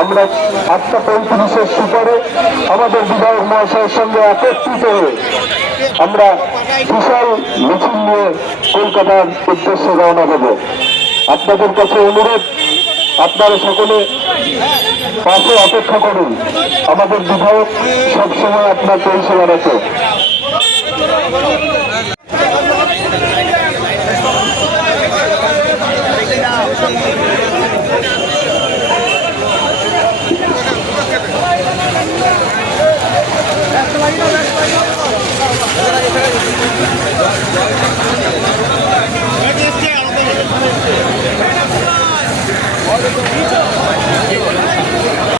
আমরা আটটা পঁয়ত্রিশের সুপারে আমাদের বিধায়ক মহাশয়ের সঙ্গে একত্রিত হয়ে আমরা বিশাল মিছিল নিয়ে কলকাতার উদ্দেশ্যে রওনা দেব। আপনাদের কাছে অনুরোধ, আপনারা সকলে পাশে অপেক্ষা করুন। আমাদের বিধায়ক সবসময় আপনার পরিষেবা রাখে। Thank you.